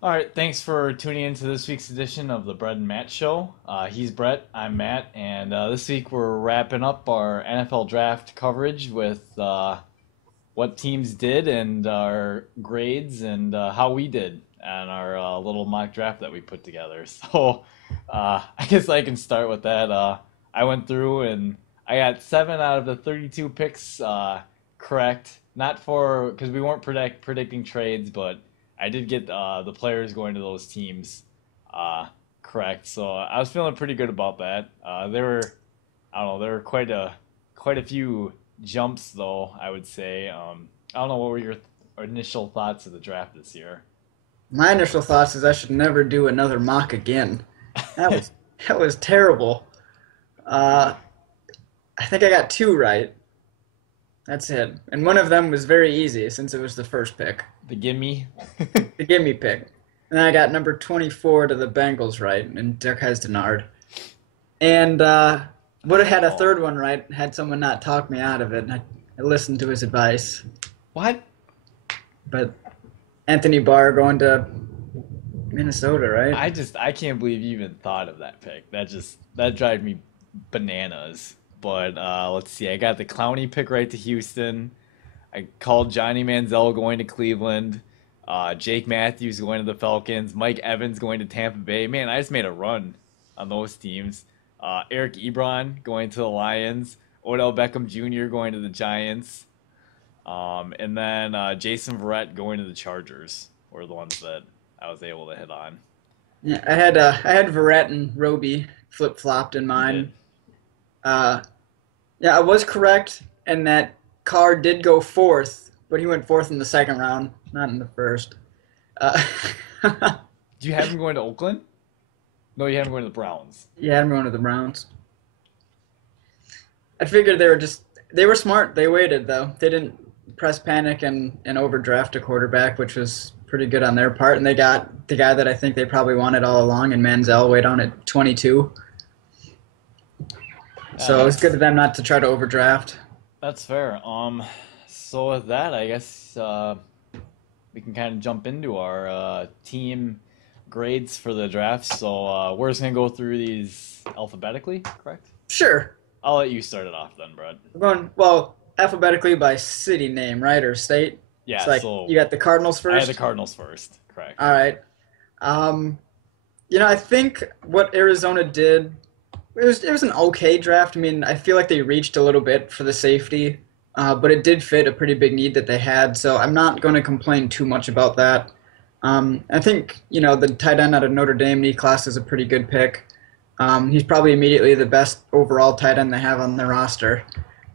All right, thanks for tuning in to this week's edition of the Brett and Matt Show. He's Brett, I'm Matt, and this week we're wrapping up our NFL draft coverage with what teams did and our grades and how we did on our little mock draft that we put together. So I guess I can start with that. I went through and I got 7 out of the 32 picks correct. Not for because we weren't predicting trades, but I did get the players going to those teams uh, correct. So I was feeling pretty good about that. I don't know, there were quite a few jumps though. I would say. I don't know what were your initial thoughts of the draft this year. My initial thoughts is I should never do another mock again. That was that was terrible. Uh, I think I got two right. That's it, and one of them was very easy since it was the first pick, The gimme. the gimme pick. And I got number 24 to the Bengals right, and Derkaz Denard. And would have had a Oh, third one right had someone not talked me out of it. And I listened to his advice. what? But Anthony Barr going to Minnesota, right? I can't believe you even thought of that pick. That drives me bananas. But let's see. I got the Clowney pick right to Houston. I called Johnny Manziel going to Cleveland. Jake Matthews going to the Falcons. Mike Evans going to Tampa Bay. Man, I just made a run on those teams. Eric Ebron going to the Lions. Odell Beckham Jr. going to the Giants. And then Jason Verrett going to the Chargers were the ones that I was able to hit on. Yeah, I had Verrett and Roby flip flopped in You did. mine. Uh, yeah, I was correct, and that Carr did go fourth, but he went fourth in the second round, not in the first. Uh, Do you have him going to Oakland? No, you have him going to the Browns. yeah, I'm going to the Browns. I figured they were smart. They waited though. They didn't press panic and overdraft a quarterback, which was pretty good on their part. And they got the guy that I think they probably wanted all along, and Manziel way down at 22. Yeah, So it was good of them not to try to overdraft. that's fair. So with that, I guess we can kind of jump into our team grades for the draft. So we're just gonna go through these alphabetically, correct? Sure. I'll let you start it off then, Brett. We're going well alphabetically by city name, right, or state. It's Yeah. like you So got the Cardinals I had the first. Cardinals first, correct? All right. Um, I think what Arizona did it was an okay draft. I mean, I feel like they reached a little bit for the safety, but it did fit a pretty big need that they had. So I'm not going to complain too much about that. I think the tight end out of Notre Dame, Niklas, is a pretty good pick. He's probably immediately the best overall tight end they have on their roster.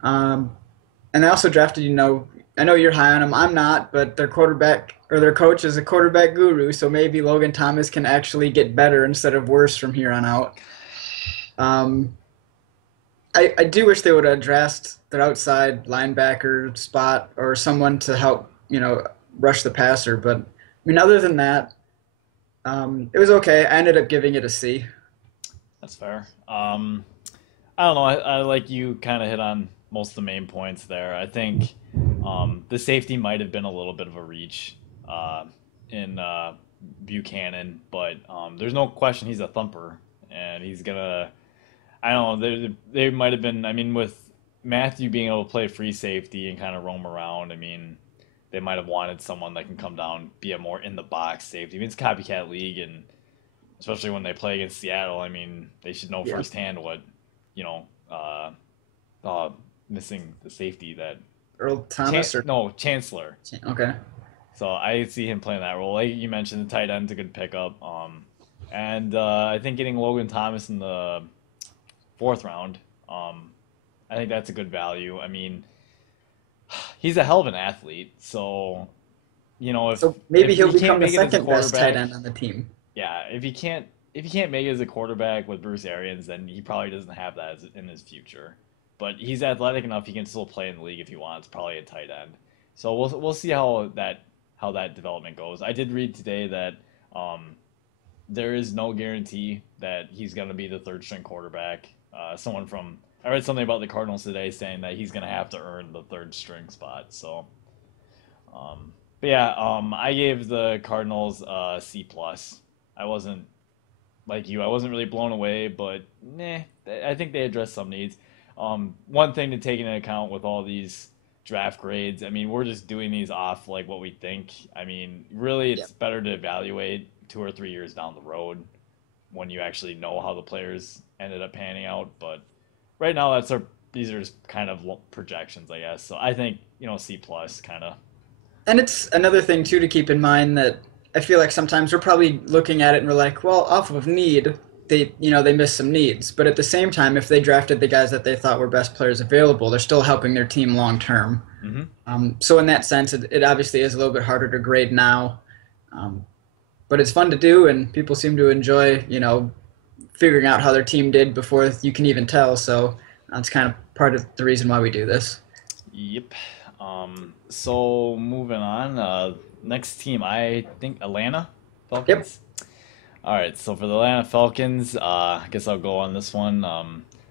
Um, and they also drafted, I know you're high on him. I'm not, but their quarterback or their coach is a quarterback guru, so maybe Logan Thomas can actually get better instead of worse from here on out. Um, I do wish they would have addressed their outside linebacker spot or someone to help, rush the passer. But I mean, other than that, it was okay. I ended up giving it a C. That's fair. I don't know. I like you kind of hit on most of the main points there. I think the safety might have been a little bit of a reach in Buchanan, but there's no question he's a thumper, and he's gonna. I don't know. They might have been. I mean, with Matthew being able to play free safety and kind of roam around, I mean, they might have wanted someone that can come down, be a more in the box safety. I mean, it's a copycat league, and especially when they play against Seattle, I mean, they should know Yeah. firsthand what you know. Uh, Missing the safety that Earl Thomas or No, Chancellor. okay. So I see him playing that role. Like you mentioned, the tight end's a good pickup. And I think getting Logan Thomas in the fourth round, um, I think that's a good value. I mean, he's a hell of an athlete. So So maybe if he'll he can't become the make it as a second best tight quarterback, end on the team. yeah, if he can't make it as a quarterback with Bruce Arians, then he probably doesn't have that in his future. But he's athletic enough; he can still play in the league if he wants. Probably a tight end. So we'll see how that development goes. I did read today that um, there is no guarantee that he's going to be the third string quarterback. Someone from I read something about the Cardinals today saying that he's going to have to earn the third string spot. So, But yeah, I gave the Cardinals a C plus. I wasn't like you. I wasn't really blown away, but nah, I think they addressed some needs. One thing to take into account with all these draft grades, I mean, we're just doing these off like what we think. I mean, really, Yeah. it's better to evaluate 2 or 3 years down the road when you actually know how the players ended up panning out. But right now, these are just kind of projections, I guess. So I think C plus kind of. And it's another thing too to keep in mind that I feel like sometimes we're probably looking at it and we're like, well, off of need, they missed some needs. But at the same time, if they drafted the guys that they thought were best players available, they're still helping their team long term. Hmm. So in that sense, it obviously is a little bit harder to grade now. Um, but it's fun to do, and people seem to enjoy, figuring out how their team did before you can even tell. So that's kind of part of the reason why we do this. Yep. So moving on, next team, I think Atlanta Yep. Falcons. All right, so for the Atlanta Falcons, I guess I'll go on this one.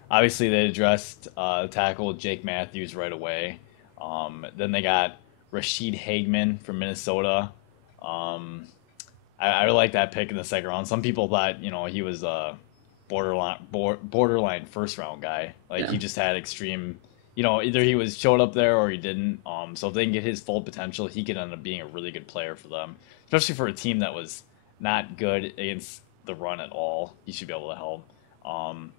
Obviously, they addressed tackle Jake Matthews right away. Then they got Rashid Hageman from Minnesota. Um, I really like that pick in the second round. Some people thought, he was a borderline first round guy. Like Yeah. he just had extreme, either he was showed up there or he didn't. So if they can get his full potential, he could end up being a really good player for them, especially for a team that was not good against the run at all. He should be able to help. Um,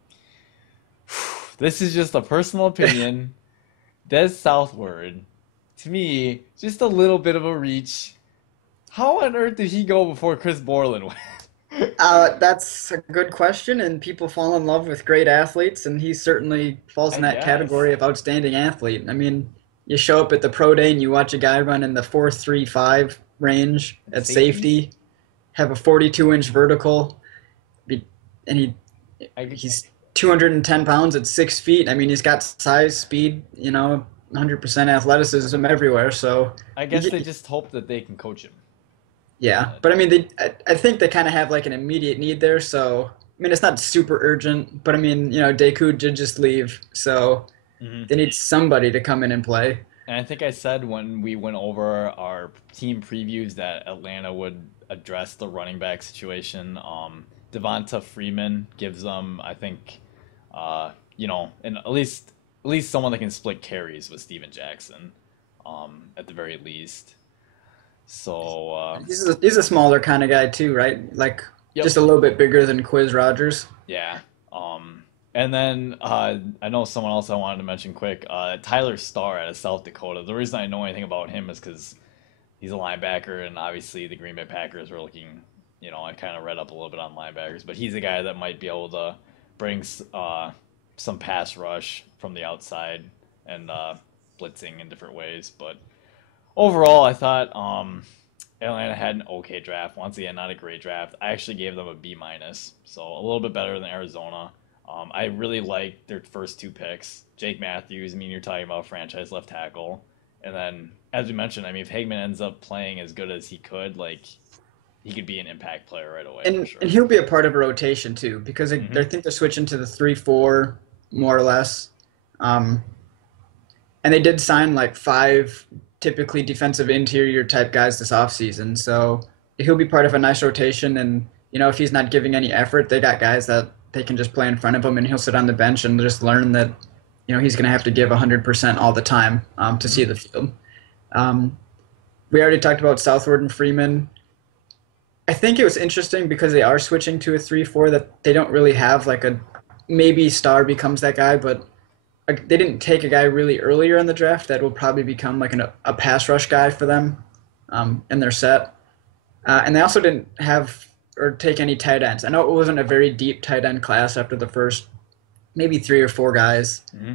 this is just a personal opinion. Des Southward, to me, just a little bit of a reach. How on earth did he go before Chris Borland went? That's a good question, and people fall in love with great athletes, and he certainly falls I in that guess. category of outstanding athlete. I mean, you show up at the pro day and you watch a guy run in the 4.35 range at Safety? safety, have a 42-inch vertical, and I, he's 210 pounds at 6 feet. I mean, he's got size, speed, 100% athleticism everywhere. So, I guess they you, just hope that they can coach him. yeah. Uh, But I mean, I think they kind of have like an immediate need there. So, I mean, it's not super urgent, but I mean, Deku did just leave. So mhm. they need somebody to come in and play. And I think I said when we went over our team previews that Atlanta would address the running back situation. Devonta Freeman gives them, I think, and at least someone that can split carries with Steven Jackson, at the very least. So, He's a smaller kind of guy too, right? Like yep, just a little bit bigger than Quiz Rogers. yeah. And then I know someone else I wanted to mention quick. Tyler Starr out of South Dakota. The reason I know anything about him is because he's a linebacker, and obviously the Green Bay Packers were looking. I kind of read up a little bit on linebackers, but he's a guy that might be able to bring some pass rush from the outside and blitzing in different ways. But overall, I thought Atlanta had an okay draft. Once again, not a great draft. I actually gave them a B minus, so a little bit better than Arizona. I really liked their first two picks. Jake Matthews. I mean, you're talking about franchise left tackle, and then as we mentioned, I mean, if Hagman ends up playing as good as he could, like he could be an impact player right away for And sure. he'll be a part of a rotation too, because I Hmm. think they're switching to the 3-4 more or less. Um, and they did sign like five typically defensive interior type guys this offseason. So he'll be part of a nice rotation. And, if he's not giving any effort, they got guys that they can just play in front of him and he'll sit on the bench and just learn that, he's going to have to give 100% all the time to Hmm. see the field. Um, we already talked about Southward and Freeman. I think it was interesting because they are switching to a 3-4 that they don't really have like a maybe Star becomes that guy, but they didn't take a guy really earlier in the draft that will probably become like a pass rush guy for them in their set. And they also didn't have or take any tight ends. I know it wasn't a very deep tight end class after the first maybe three or four guys, Hmm.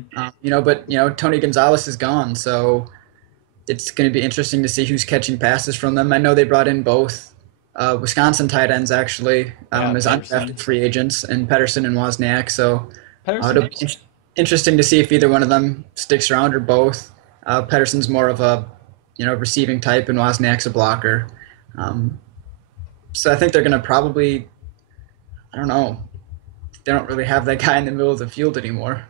but Tony Gonzalez is gone, so it's going to be interesting to see who's catching passes from them. I know they brought in both Wisconsin tight ends actually Yeah, as Pedersen. undrafted free agents, and Pedersen and Wozniak. So Pedersen it'll be actually. interesting to see if either one of them sticks around or both. Pedersen's more of a receiving type, and Wozniak's a blocker. Um, so I think they're going to probably, I don't know, they don't really have that guy in the middle of the field anymore.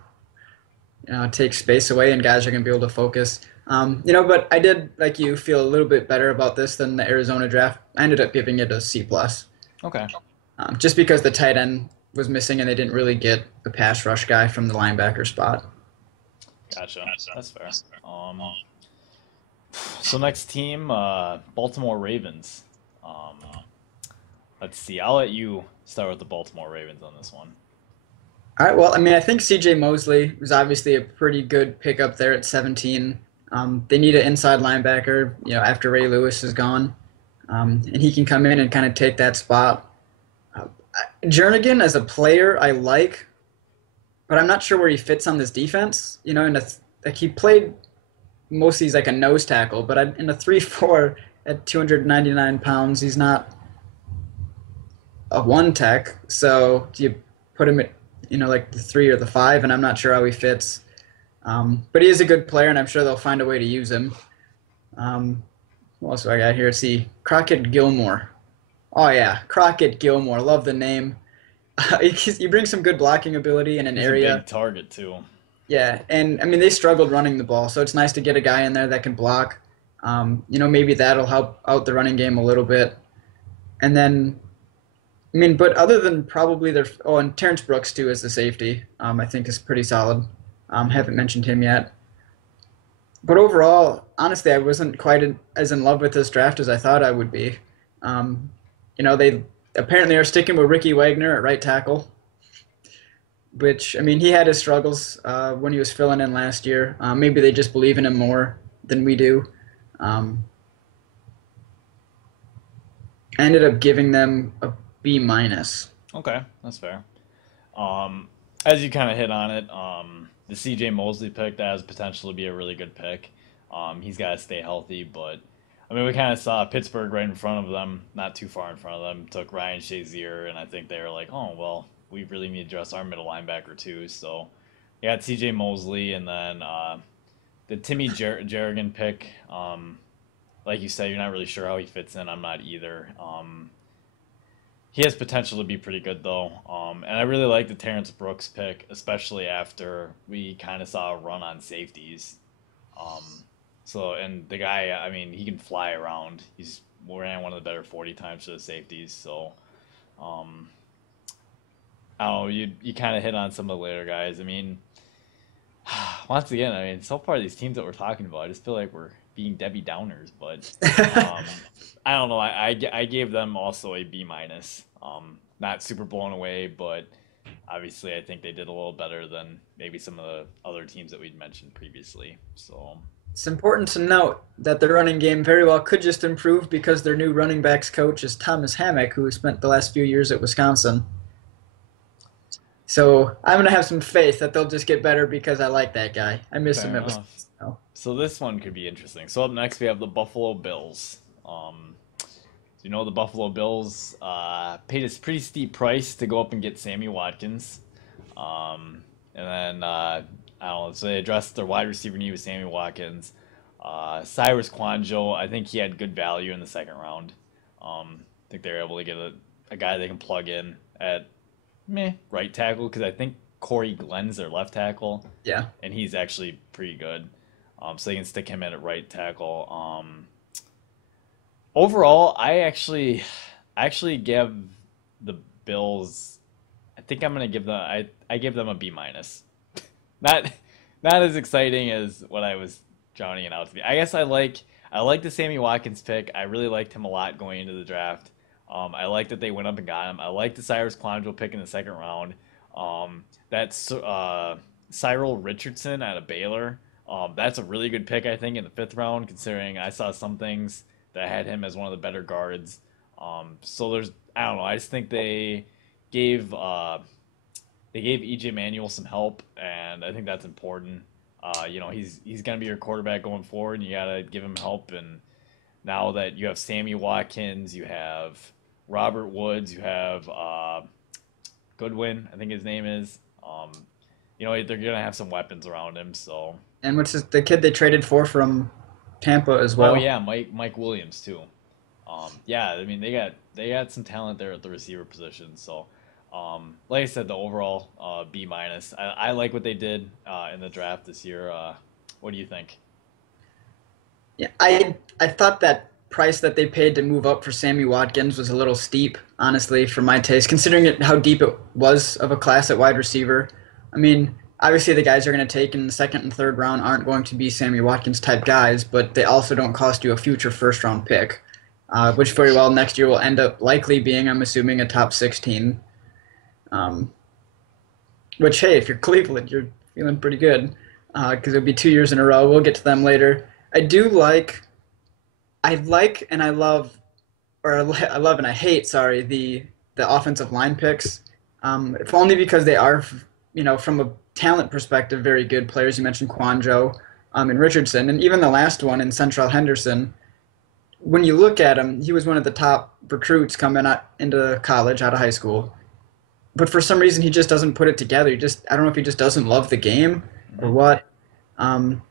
It takes space away, and guys are going to be able to focus. But I did, like you, feel a little bit better about this than the Arizona draft. I ended up giving it a C plus, Okay. just because the tight end was missing and they didn't really get a pass rush guy from the linebacker spot. Gotcha. That's fair. So next team, Baltimore Ravens. Um, let's see. I'll let you start with the Baltimore Ravens on this one. All right. Well, I mean, I think C.J. Mosley was obviously a pretty good pickup there at 17. They need an inside linebacker, after Ray Lewis is gone, and he can come in and kind of take that spot. Uh, Jernigan as a player, I like, but I'm not sure where he fits on this defense. Like he played mostly he's like a nose tackle, but in a 3-4 at 299 pounds, he's not a one tech. So do you put him at like the 3 or the 5? And I'm not sure how he fits. But he is a good player, and I'm sure they'll find a way to use him. What else do I got here? Let's see, Crockett Gilmore. Oh yeah, Crockett Gilmore. Love the name. He brings some good blocking ability in an He's a area. big target too. Yeah, and I mean they struggled running the ball, so it's nice to get a guy in there that can block. Maybe that'll help out the running game a little bit. And then, I mean, but other than probably their and Terrence Brooks too as the safety, I think is pretty solid. Haven't mentioned him yet. But overall, honestly, I wasn't quite as in love with this draft as I thought I would be. They apparently are sticking with Ricky Wagner at right tackle, which, I mean, he had his struggles when he was filling in last year. Maybe they just believe in him more than we do. Um, I ended up giving them a B minus. Okay, that's fair. As you kind of hit on it, the C.J. Mosley pick that has potential to be a really good pick. He's got to stay healthy, but I mean, we kind of saw Pittsburgh right in front of them, not too far in front of them. Took Ryan Shazier, and I think they were like, oh well, we really need to address our middle linebacker too. So, you got C.J. Mosley, and then the Timmy Jerrigan pick. Like you said, you're not really sure how he fits in. I'm not either. He has potential to be pretty good though, and I really like the Terrence Brooks pick, especially after we kind of saw a run on safeties. Um, and the guy, I mean, he can fly around. He's ran one of the better 40 times for the safeties. So um, I don't know. You kind of hit on some of the later guys. I mean, once again, I mean, so far these teams that we're talking about, I just feel like we're being Debbie Downers. But um, I don't know. I gave them also a B minus. Not super blown away, but obviously I think they did a little better than maybe some of the other teams that we'd mentioned previously. So It's important to note that the running game very well could just improve because their new running backs coach is Thomas Hammock, who spent the last few years at Wisconsin. So I'm gonna have some faith that they'll just get better because I like that guy. I miss fair him at enough. Wisconsin. So. So this one could be interesting. So up next we have the Buffalo Bills. The Buffalo Bills paid a pretty steep price to go up and get Sammy Watkins. And then I don't know. So they addressed their wide receiver need with Sammy Watkins. Cyrus Kwanjo, I think he had good value in the second round. I think they were able to get a guy they can plug in at right tackle because I think Corey Glenn's their left tackle, Yeah. and he's actually pretty good. So they can stick him in at right tackle. Overall, I actually give the Bills. I think I'm gonna give them. I give them a B minus. Not not as exciting as what I was drowning it out to be. I guess I like the Sammy Watkins pick. I really liked him a lot going into the draft. I like that they went up and got him. I like the Cyrus Quandrel pick in the second round. That's Cyril Richardson out of Baylor. That's a really good pick, I think, in the fifth round, considering I saw some things that had him as one of the better guards. So I don't know. I just think gave uh, they gave EJ Manuel some help, and I think that's important. He's gonna be your quarterback going forward, and you gotta give him help. And now that you have Sammy Watkins, you have Robert Woods, you have Goodwin, I think his name is. They're gonna have some weapons around him. So, And the kid they traded for from Tampa as oh well? yeah, Mike Williams too. Yeah, I mean they got some talent there at the receiver position. So, like I said, the overall B minus. I like what they did in the draft this year. What do you think? Yeah, I thought that price that they paid to move up for Sammy Watkins was a little steep, honestly, for my taste, considering how deep it was of a class at wide receiver. I mean, obviously the guys you're going to take in the second and third round aren't going to be Sammy Watkins type guys, but they also don't cost you a future first round pick, which very well next year will end up likely being, I'm assuming, a top 16. Um, which, hey, if you're Cleveland, you're feeling pretty good because it'll be 2 years in a row. We'll get to them later. I do like I like and I love, or I love and I hate, sorry, the offensive line picks. If only because they are, from a talent perspective, very good players. You mentioned Quanjo, and Richardson, and even the last one in Central Henderson. When you look at him, he was one of the top recruits coming out into college out of high school. But for some reason, he just doesn't put it together. I don't know if he just doesn't love the game or Mhm. what. Um,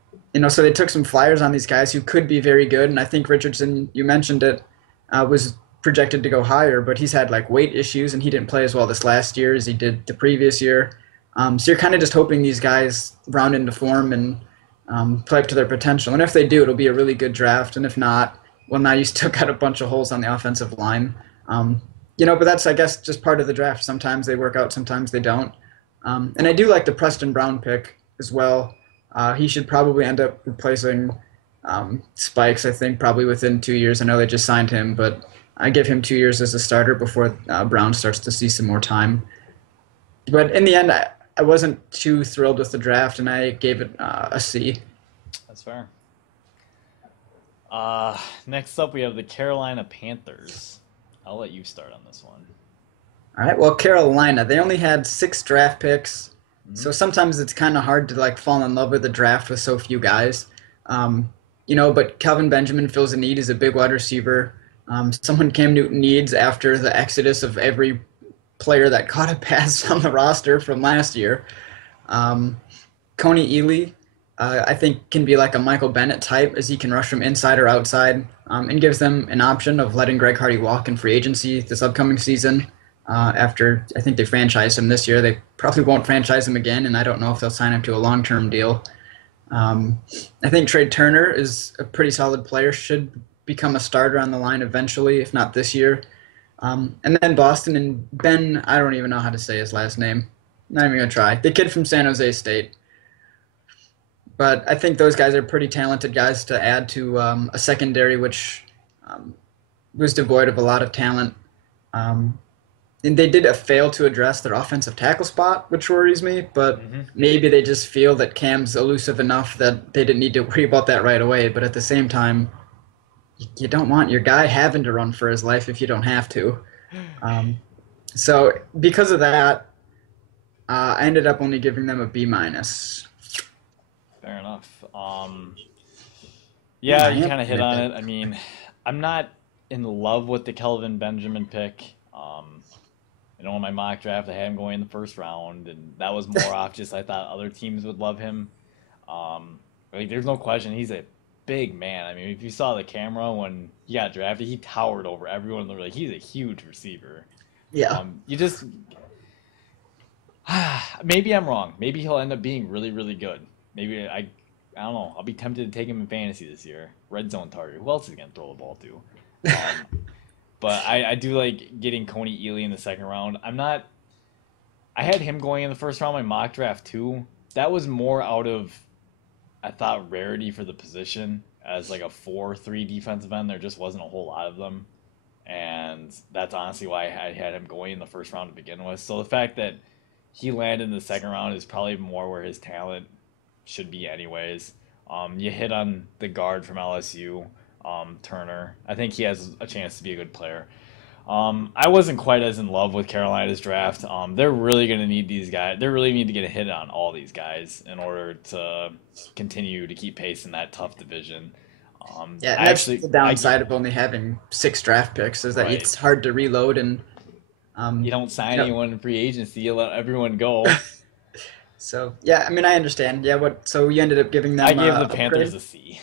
so they took some flyers on these guys who could be very good, and I think Richardson, you mentioned it, was projected to go higher, but he's had like weight issues, and he didn't play as well this last year as he did the previous year. So you're kind of just hoping these guys round into form and play up to their potential. And if they do, it'll be a really good draft. And if not, well, now you still got a bunch of holes on the offensive line. Um, but that's, I guess, just part of the draft. Sometimes they work out, sometimes they don't. And I do like the Preston Brown pick as well. He should probably end up replacing Spikes, I think, probably within 2 years. I know they just signed him, but I give him 2 years as a starter before Brown starts to see some more time. But in the end, I wasn't too thrilled with the draft, and I gave it a C. That's fair. Next up, we have the Carolina Panthers. I'll let you start on this one. All right, well, Carolina, they only had 6 draft picks, Hmm. so sometimes it's kind of hard to like fall in love with the draft with so few guys. But Calvin Benjamin fills a need as a big wide receiver. Someone Cam Newton needs after the exodus of every player that caught a pass on the roster from last year. Um, Coney Ely, I think, can be like a Michael Bennett type as he can rush from inside or outside and gives them an option of letting Greg Hardy walk in free agency this upcoming season. After I think they franchised him this year, they probably won't franchise him again, and I don't know if they'll sign him to a long-term deal. Um, I think Trey Turner is a pretty solid player, should become a starter on the line eventually, if not this year. And then Boston and Ben, I don't even know how to say his last name. Not even gonna try. The kid from San Jose State. But I think those guys are pretty talented guys to add to a secondary which um, was devoid of a lot of talent. Um, and they did fail to address their offensive tackle spot, which worries me. But Hmm. maybe they just feel that Cam's elusive enough that they didn't need to worry about that right away. But at the same time, you don't want your guy having to run for his life if you don't have to. Um, so because of that, I ended up only giving them a B minus. Fair enough. Man, Yeah, I you am kind of hit looking at on that. it. I mean, I'm not in love with the Kelvin Benjamin pick. In my mock draft, I had him going in the first round, and that was more off just I thought other teams would love him. Um, there's no question he's a big man. I mean, if you saw the camera when he got drafted, he towered over everyone in the league. He's a huge receiver. Yeah. You just maybe I'm wrong. Maybe he'll end up being really, really good. Maybe I don't know. I'll be tempted to take him in fantasy this year. Red zone target. Who else is gonna throw the ball to? Um, but I do like getting Coney Ely in the second round. I'm not. I had him going in the first round. My mock draft too. That was more out of I thought rarity for the position as like a 4-3 defensive end. There just wasn't a whole lot of them, and that's honestly why I had him going in the first round to begin with. So the fact that he landed in the second round is probably more where his talent should be, anyways. You hit on the guard from LSU, Turner. I think he has a chance to be a good player. I wasn't quite as in love with Carolina's draft. They're really going to need these guys. They really need to get a hit on all these guys in order to continue to keep pace in that tough division. Yeah, and I that's actually, the I get downside of only having 6 draft picks is that right. it's hard to reload and You um, don't you sign know. anyone in free agency. You let everyone go. So yeah, I mean I understand. Yeah, what? So you ended up giving I them gave the Panthers upgrade? a C.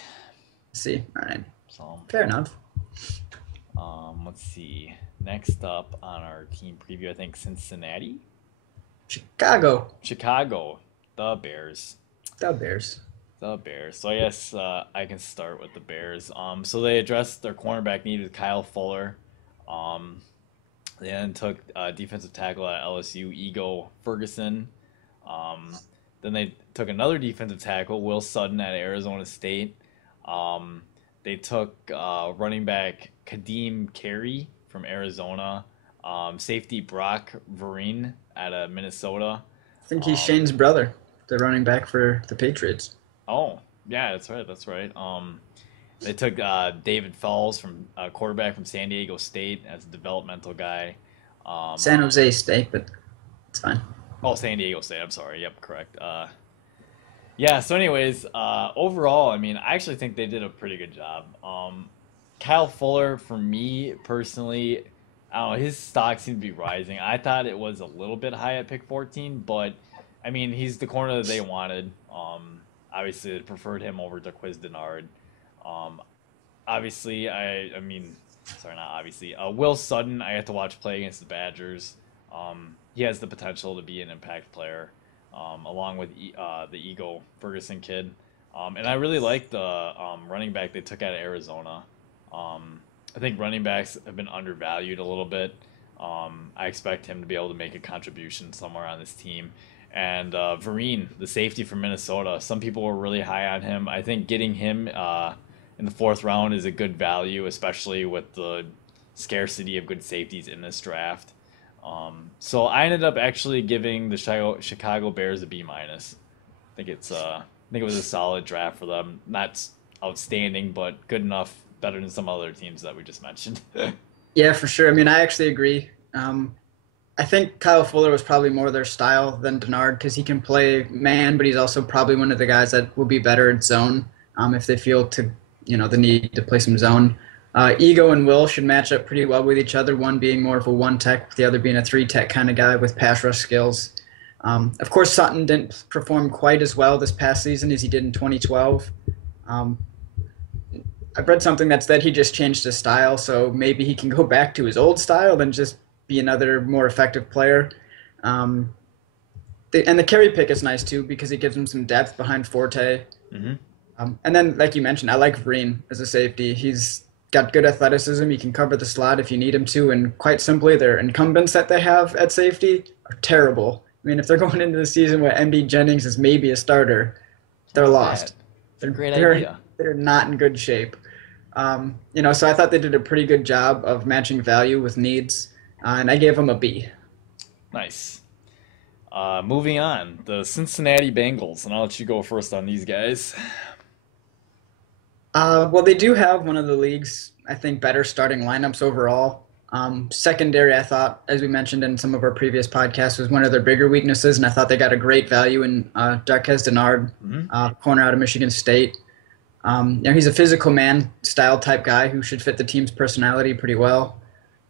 C. All right, So, fair enough. let's see. Next up on our team preview, I think Chicago, Chicago, the Bears. the Bears. The Bears. So I guess I can start with the Bears. So they addressed their cornerback need with Kyle Fuller. Um, they then took defensive tackle at LSU, Ego Ferguson. Um, then they took another defensive tackle, Will Sutton at Arizona State. Um, they took running back Kadeem Carey from Arizona. Safety Brock Vereen out of Minnesota. I think he's Um, Shane's brother, the running back for the Patriots. oh, yeah, that's right. That's right. They took David Fells from quarterback from San Diego State as a developmental guy. Um, San Jose State, but it's fine. oh, San Diego State. I'm sorry. Yep, correct. Yeah. So, anyways, overall, I mean, I actually think they did a pretty good job. Kyle Fuller, for me personally, I don't know, his stock seemed to be rising. I thought it was a little bit high at pick 14, but I mean, he's the corner that they wanted. Obviously, they preferred him over to Quiz Denard. Um, obviously, I mean, sorry, not obviously. Will Sutton, I had to watch play against the Badgers. He has the potential to be an impact player, along with the Ego Ferguson kid. And I really like the running back they took out of Arizona. I think running backs have been undervalued a little bit. I expect him to be able to make a contribution somewhere on this team. And Vereen, the safety from Minnesota, some people were really high on him. I think getting him in the fourth round is a good value, especially with the scarcity of good safeties in this draft. So I ended up actually giving the Chicago Bears a B minus. I think it was a solid draft for them. Not outstanding, but good enough, better than some other teams that we just mentioned. Yeah, for sure. I mean, I actually agree. I think Kyle Fuller was probably more their style than Denard because he can play man, but he's also probably one of the guys that will be better at zone if they feel the need to play some zone. Ego and Will should match up pretty well with each other. One being more of a one tech, the other being a three tech kind of guy with pass rush skills. Of course, Sutton didn't perform quite as well this past season as he did in 2012. Um, I've read something that said he just changed his style, so maybe he can go back to his old style and just be another more effective player. Um, and the carry pick is nice too because it gives him some depth behind Forte. hmm And then, like you mentioned, I like Vereen as a safety. He's got good athleticism. He can cover the slot if you need him to. And quite simply, their incumbents that they have at safety are terrible. I mean, if they're going into the season where MD Jennings is maybe a starter, they're That. lost. It's a great They're idea. they're not in good shape. So I thought they did a pretty good job of matching value with needs, and I gave them a B. Nice. Moving on, the Cincinnati Bengals, and I'll let you go first on these guys. Well, they do have one of the league's, I think, better starting lineups overall. Secondary, I thought, as we mentioned in some of our previous podcasts, was one of their bigger weaknesses, and I thought they got a great value in Darquez Denard, hmm corner out of Michigan State. He's a physical man style type guy who should fit the team's personality pretty well.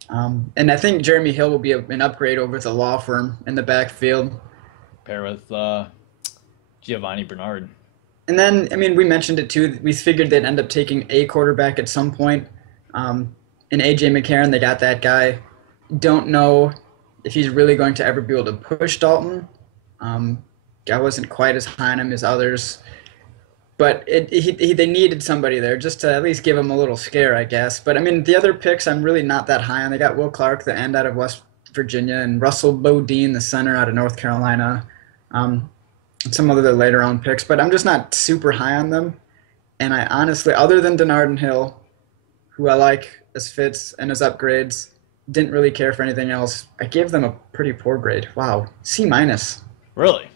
And I think Jeremy Hill will be an upgrade over the law firm in the backfield. Pair with Giovanni Bernard. And then, I mean, we mentioned it too. We figured they'd end up taking a quarterback at some point. In AJ McCarron, they got that guy. Don't know if he's really going to ever be able to push Dalton. I wasn't quite as high on him as others. But they needed somebody there just to at least give him a little scare, I guess. But I mean, the other picks I'm really not that high on. They got Will Clark, the end out of West Virginia, and Russell Bodine, the center out of North Carolina. And some other later round picks, but I'm just not super high on them. And I honestly, other than Denard and Hill, who I like as fits and as upgrades, didn't really care for anything else. I gave them a pretty poor grade. Wow, C minus. Really?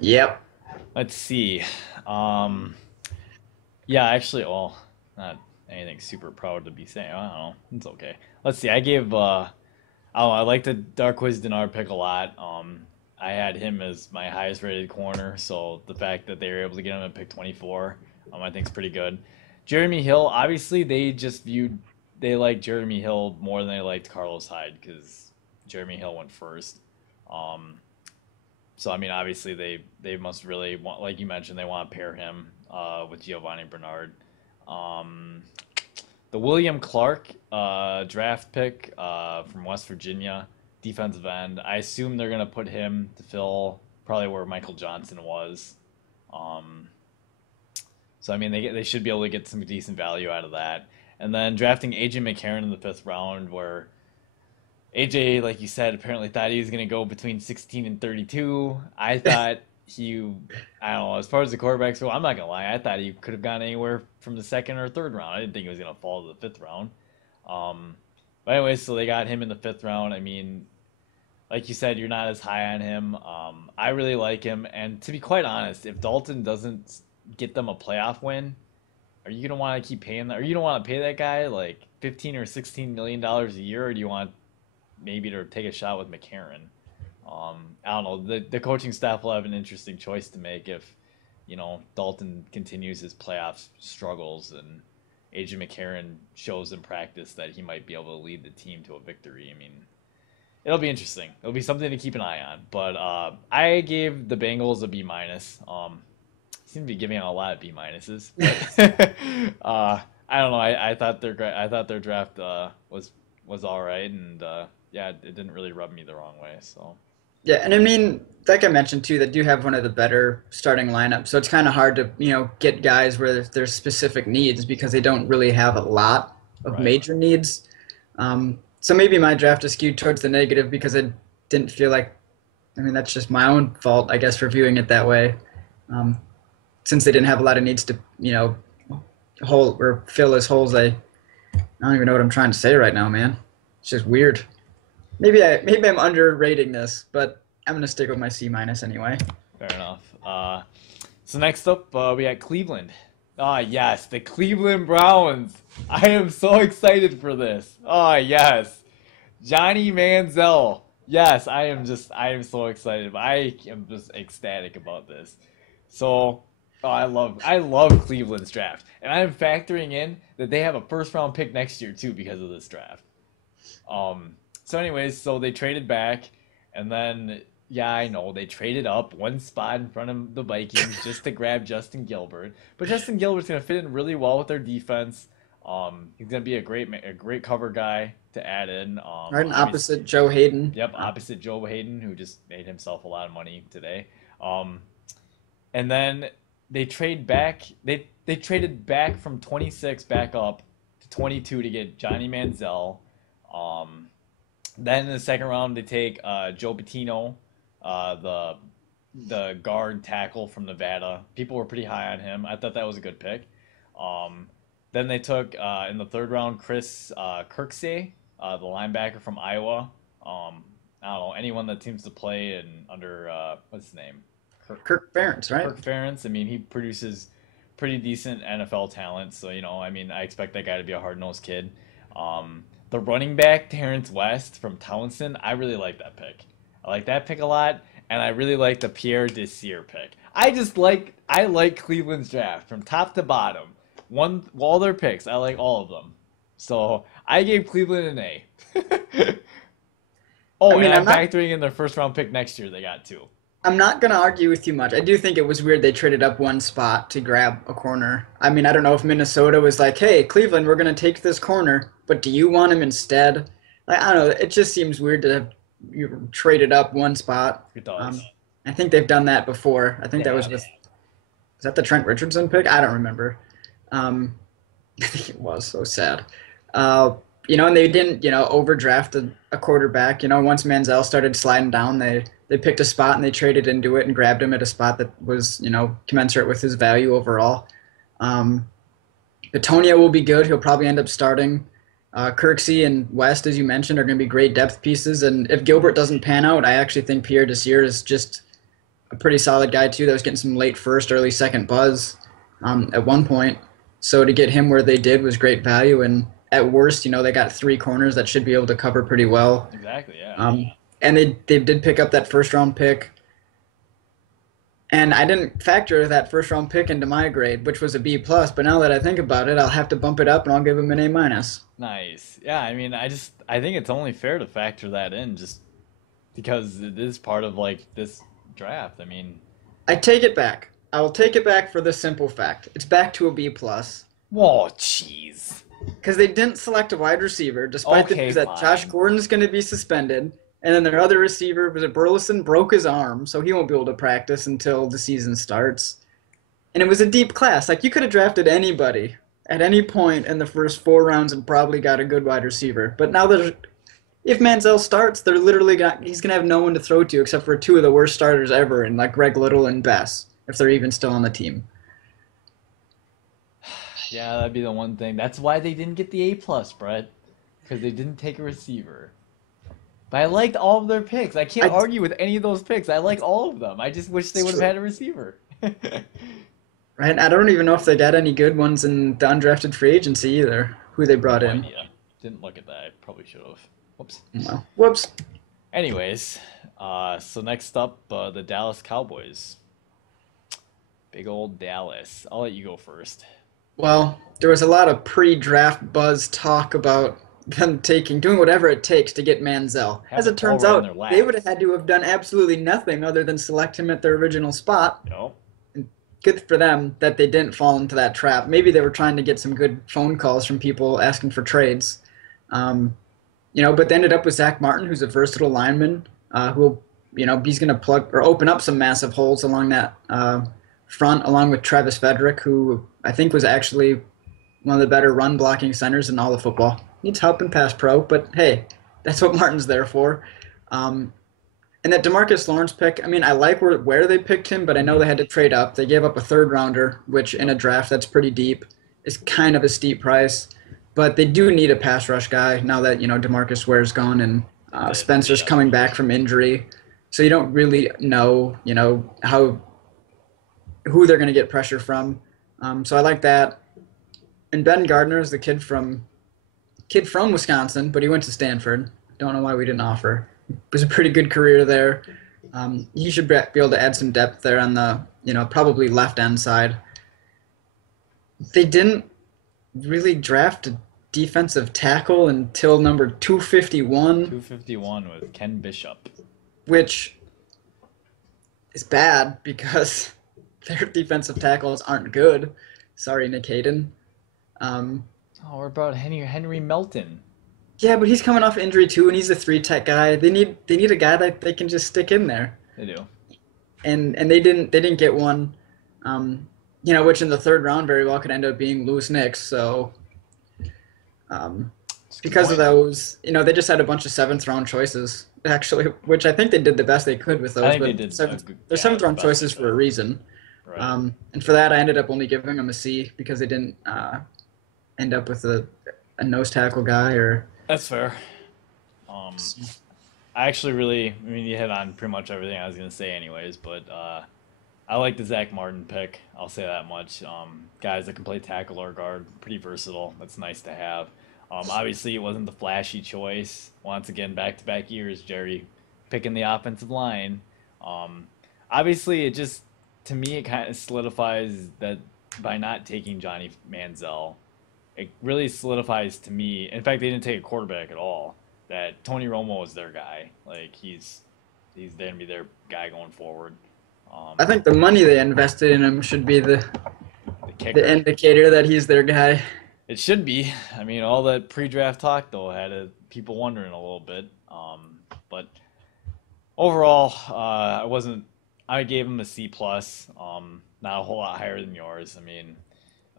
Yep. Let's see. Um, yeah, actually, well, not anything super proud to be saying. I don't know. It's okay. Let's see. I like the Darqueze Dennard pick a lot. I had him as my highest rated corner, so the fact that they were able to get him at pick 24, I think is pretty good. Jeremy Hill, obviously, they liked Jeremy Hill more than they liked Carlos Hyde because Jeremy Hill went first. Um, so I mean, obviously they must really want, like you mentioned, they want to pair him with Giovanni Bernard. Um, the William Clark draft pick from West Virginia, defensive end. I assume they're gonna put him to fill probably where Michael Johnson was. Um, So I mean, they should be able to get some decent value out of that. And then drafting AJ McCarron in the fifth round, where AJ, like you said, apparently thought he was going to go between 16 and 32. I thought I don't know, as far as the quarterbacks go, I'm not going to lie. I thought he could have gone anywhere from the second or third round. I didn't think he was going to fall to the fifth round. But anyway, so they got him in the fifth round. I mean, like you said, you're not as high on him. I really like him. And to be quite honest, if Dalton doesn't get them a playoff win, are you going to want to keep paying that? Or you don't want to pay that guy like 15 or 16 million dollars a year, or do you want maybe to take a shot with McCarron? I don't know. The coaching staff will have an interesting choice to make if, Dalton continues his playoff struggles and AJ McCarron shows in practice that he might be able to lead the team to a victory. I mean, it'll be interesting. It'll be something to keep an eye on. But I gave the Bengals a B minus. Seem to be giving out a lot of B minuses. But, I don't know. I thought their draft was all right, and yeah, it didn't really rub me the wrong way. So Yeah, and I mean, like I mentioned too, they do have one of the better starting lineups, so it's kind of hard to get guys where there's specific needs because they don't really have a lot of right. major needs. So maybe my draft is skewed towards the negative because I didn't feel like. I mean, that's just my own fault, I guess, for viewing it that way. Since they didn't have a lot of needs to, hole or fill as holes. I don't even know what I'm trying to say right now, man. It's just weird. Maybe I'm underrating this, but I'm gonna stick with my C minus anyway. Fair enough. So next up, we got Cleveland. Ah, yes, the Cleveland Browns. I am so excited for this. Oh, yes. Johnny Manziel. Yes, I am so excited. I am just ecstatic about this. So, I love Cleveland's draft. And I'm factoring in that they have a first round pick next year too because of this draft. So anyways, so they traded back, and then yeah, I know they traded up one spot in front of the Vikings just to grab Justin Gilbert. But Justin Gilbert's gonna fit in really well with their defense. He's gonna be a great cover guy to add in. Right, opposite Joe Hayden. Yep, opposite Joe Hayden, who just made himself a lot of money today. And then they trade back. They traded back from 26 back up to 22 to get Johnny Manziel. Then in the second round, they take Joe Patino, the guard tackle from Nevada. People were pretty high on him. I thought that was a good pick. Then they took in the third round Chris Kirksey, the linebacker from Iowa. I don't know, anyone that seems to play under what's his name? Kirk Ferentz, right? Kirk Ferentz. I mean, he produces pretty decent NFL talent. So I mean, I expect that guy to be a hard-nosed kid. The running back, Terrence West from Townsend, I really like that pick. I like that pick a lot, and I really like the Pierre Desir pick. I like Cleveland's draft from top to bottom. All their picks, I like all of them. So I gave Cleveland an A. I'm factoring in their first round pick next year. They got two. I'm not going to argue with you much. I do think it was weird they traded up one spot to grab a corner. I mean, I don't know if Minnesota was like, hey, Cleveland, we're going to take this corner, but do you want him instead? Like, I don't know. It just seems weird to have you traded up one spot. It does. I think they've done that before. I think that was that the Trent Richardson pick? I don't remember. I think it was so sad. And they didn't, overdraft a quarterback. Once Manziel started sliding down, they picked a spot and they traded into it and grabbed him at a spot that was, commensurate with his value overall. Bitonio will be good. He'll probably end up starting. Kirksey and West, as you mentioned, are going to be great depth pieces. And if Gilbert doesn't pan out, I actually think Pierre Desir is just a pretty solid guy, too. That was getting some late first, early second buzz at one point. So to get him where they did was great value. And at worst, they got three corners that should be able to cover pretty well. Exactly, yeah. And they did pick up that first-round pick. And I didn't factor that first-round pick into my grade, which was a B+. But now that I think about it, I'll have to bump it up, and I'll give him an A-. Nice. Yeah, I mean, I think it's only fair to factor that in just because it is part of, this draft. I mean... I take it back. I will take it back for the simple fact. It's back to a B+. Whoa, jeez. Because they didn't select a wide receiver, despite the news that Josh Gordon's going to be suspended. And then their other receiver, was it Burleson, broke his arm, so he won't be able to practice until the season starts. and it was a deep class. Like you could have drafted anybody at any point in the first 4 rounds and probably got a good wide receiver. But now there's if Manziel starts, they're literally he's gonna have no one to throw to except for two of the worst starters ever, and like Greg Little and Bess, if they're even still on the team. Yeah, that'd be the one thing. That's why they didn't get the A plus, Brett, because they didn't take a receiver. But I liked all of their picks. I can't I argue with any of those picks. I like all of them. I just wish they It's would have true, had a receiver. right? I don't even know if they got any good ones in the undrafted free agency either. Who they brought No in? idea. Didn't look at that. I probably should have. Whoops. No. Whoops. Anyways, so next up, the Dallas Cowboys. Big old Dallas. I'll let you go first. Well, there was a lot of pre-draft buzz talk about them doing whatever it takes to get Manziel. Have As the it ball turns right in their out, they would have laps. had to have done absolutely nothing other than select him at their original spot. No. Good for them that they didn't fall into that trap. Maybe they were trying to get some good phone calls from people asking for trades. Um, but they ended up with Zach Martin, who's a versatile lineman, who, he's going to plug or open up some massive holes along that front, along with Travis Frederick, who I think was actually one of the better run blocking centers in all of football. Needs help in pass pro, but hey, that's what Martin's there for. Um, and that Demarcus Lawrence pick, I mean, I like where they picked him, but I know they had to trade up. They gave up a third rounder, which in a draft that's pretty deep is kind of a steep price. But they do need a pass rush guy now that Demarcus Ware's gone and They Spencer's coming desperately back need. from injury. So you don't really know, how who they're going to get pressure from. So I like that. And Ben Gardner is the kid from Wisconsin, but he went to Stanford. Don't know why we didn't offer. It was a pretty good career there. He should be able to add some depth there on the probably left end side. They didn't really draft a defensive tackle until number 251, 251 with Ken Bishop. which is bad because their defensive tackles aren't good. Sorry, Nick Hayden. Um, Oh, what about Henry Melton? yeah, but he's coming off injury too, and he's a three-tech guy. They need a guy that they can just stick in there, They do. and they didn't get one. Which in the third round very well could end up being Lewis Nix. So um, That's a good because of point. those, they just had a bunch of seventh round choices actually, which I think they did the best they could with I those. think they But did they're yeah, seventh the round best they choices for could. a reason. Right. And for that, I ended up only giving them a C because they didn't end up with a nose tackle guy or. That's fair. Um, I actually I mean, you hit on pretty much everything I was gonna say, anyways. But I like the Zach Martin pick. I'll say that much. Guys that can play tackle or guard, pretty versatile. That's nice to have. Obviously, it wasn't the flashy choice. Once again, back-to-back years, Jerry picking the offensive line. Um, Obviously, to me, it kind of solidifies that by not taking Johnny Manziel, it really solidifies to me. In fact, they didn't take a quarterback at all. That Tony Romo is their guy. Like he's going to be their guy going forward. I think the money they invested in him should be the The the kicker. indicator that he's their guy. It should be. I mean, all that pre-draft talk though had people wondering a little bit. But overall, I wasn't. I gave him a C plus. Not a whole lot higher than yours. I mean,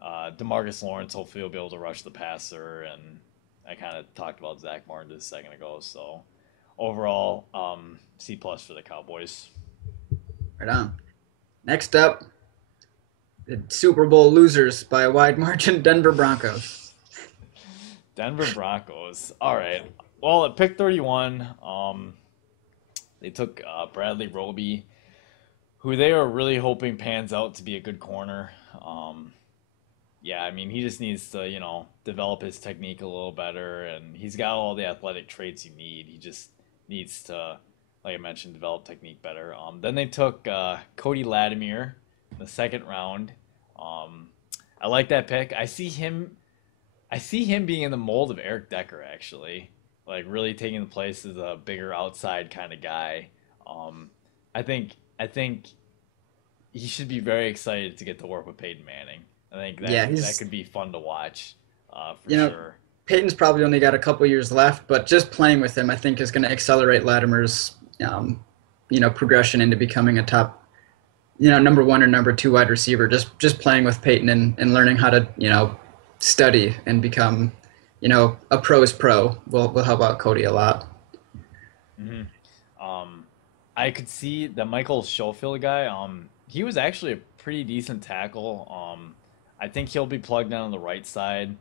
Demarcus Lawrence hopefully will be able to rush the passer, and I kind of talked about Zach Martin just a second ago. So overall, C plus for the Cowboys. Right on. Next up, the Super Bowl losers by a wide margin, Denver Broncos. Denver Broncos. All right. Well, at pick 31, they took Bradley Roby, who they are really hoping pans out to be a good corner. Yeah, I mean, he just needs to, develop his technique a little better, and he's got all the athletic traits you need. He just needs to, like I mentioned, develop technique better. Then they took Cody Latimer in the second round. Um, I like that pick. I see him being in the mold of Eric Decker, actually, like really taking the place as a bigger outside kind of guy. Um, I think he should be very excited to get to work with Peyton Manning. I think Yeah, that he's could be fun to watch, for you know sure. Peyton's probably only got a couple years left, but just playing with him, I think, is going to accelerate Latimer's progression into becoming a top number one or number two wide receiver. Just playing with Peyton and learning how to study and become a pro's pro will help out Cody a lot. Hmm. Um, I could see the Michael Schofield guy. He was actually a pretty decent tackle. I think he'll be plugged in on the right side.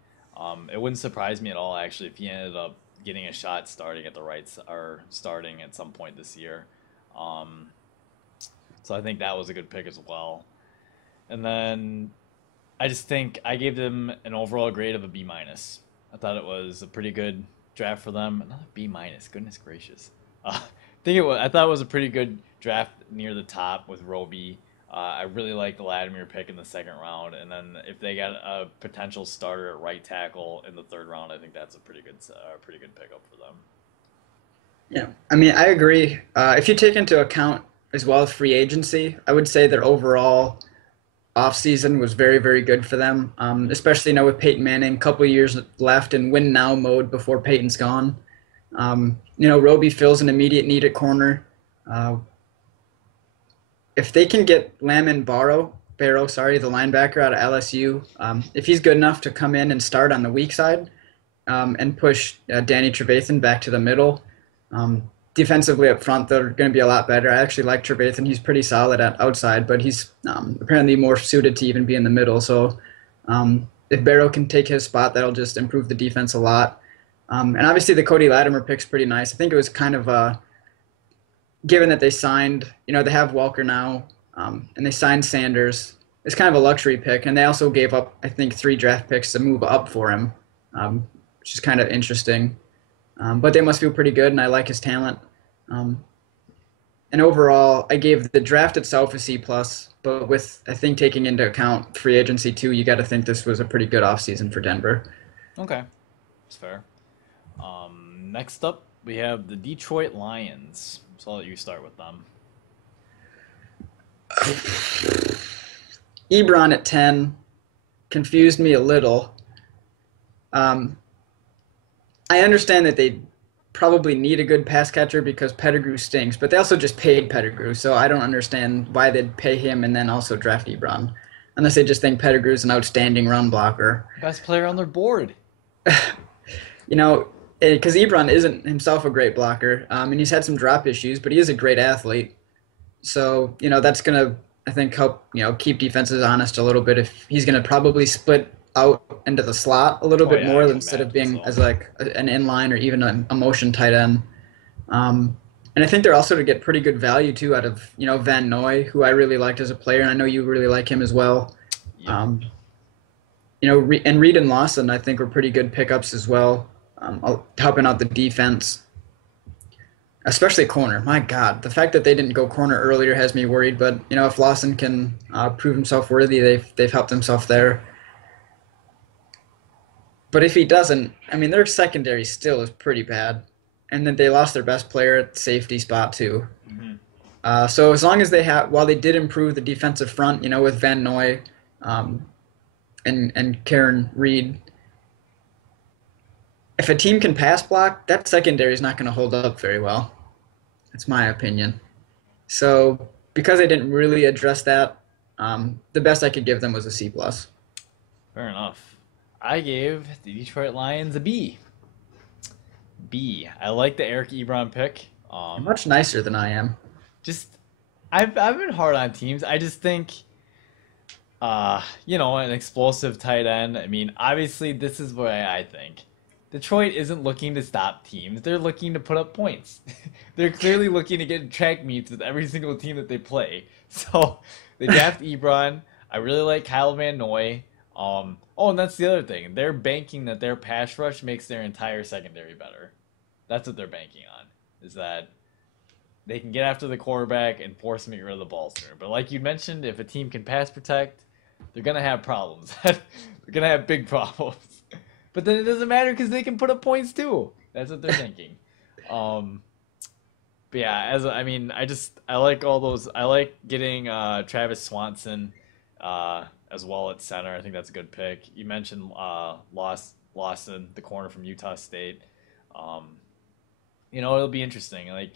It wouldn't surprise me at all actually if he ended up getting a shot starting at the or starting at some point this year. Um, so I think that was a good pick as well. And then I just think I gave them an overall grade of a B minus. I thought it was a pretty good draft for them. Not a B minus. Goodness gracious. I think it was. I thought it was a pretty good draft near the top with Roby. I really like the Latimer pick in the second round, and then if they got a potential starter at right tackle in the third round, I think that's a pretty good pickup for them. Yeah, I mean, I agree. If you take into account as well as free agency, I would say their overall offseason was very, very good for them. Especially with Peyton Manning, a couple of years left in win now mode before Peyton's gone. Roby fills an immediate need at corner. Uh, if they can get Barrow, sorry, the linebacker out of LSU, if he's good enough to come in and start on the weak side and push Danny Trevathan back to the middle, defensively up front, they're going to be a lot better. I actually like Trevathan. He's pretty solid at outside, but he's apparently more suited to even be in the middle. So if Barrow can take his spot, that'll just improve the defense a lot. And obviously the Cody Latimer pick's pretty nice. I think it was kind of given that they signed, they have Walker now, and they signed Sanders. It's kind of a luxury pick, and they also gave up, I think, 3 draft picks to move up for him, which is kind of interesting. But they must feel pretty good, and I like his talent. Um, and overall, I gave the draft itself a C plus, but with I think taking into account free agency too, you got to think this was a pretty good offseason for Denver. Okay, that's fair. Next up, we have the Detroit Lions. So I'll let you start with them. Ebron at 10 confused me a little. Um, I understand that they probably need a good pass catcher because Pettigrew stinks, but they also just paid Pettigrew, so I don't understand why they'd pay him and then also draft Ebron, unless they just think Pettigrew's an outstanding run blocker. Best player on their board. You know, because Ebron isn't himself a great blocker, and he's had some drop issues, but he is a great athlete. So, that's going to, I think, help, keep defenses honest a little bit if he's going to probably split out into the slot a little Oh bit yeah, I more can instead of imagine being so. as like an inline or even a motion tight end. And I think they're also to get pretty good value too out of, Van Noy, who I really liked as a player, and I know you really like him as well. Yep. Um, and Reed and Lawson, I think, were pretty good pickups as well, helping out the defense, especially corner. My God, the fact that they didn't go corner earlier has me worried. But if Lawson can prove himself worthy, they've helped himself there. But if he doesn't, I mean, their secondary still is pretty bad, and then they lost their best player at the safety spot too. Hmm. So as long as they have, while they did improve the defensive front, with Van Noy, um, and Karen Reed, if a team can pass block, that secondary is not going to hold up very well. That's my opinion. So because they didn't really address that, the best I could give them was a C plus. Fair enough. I gave the Detroit Lions a B. B. I like the Eric Ebron pick. You're much nicer than I am. Just I've been hard on teams. I just think an explosive tight end. I mean, obviously this is what I think. Detroit isn't looking to stop teams. They're looking to put up points. They're clearly looking to get in track meets with every single team that they play. So they draft Ebron. I really like Kyle Van Noy. And that's the other thing. They're banking that their pass rush makes their entire secondary better. That's what they're banking on. Is that they can get after the quarterback and force him to get rid of the ball sooner. But like you mentioned, if a team can pass protect, they're gonna have problems. They're gonna have big problems. But then it doesn't matter because they can put up points too. That's what they're thinking. Um, but yeah, I like all those. I like getting Travis Swanson as well at center. I think that's a good pick. You mentioned Lawson, the corner from Utah State. It'll be interesting. Like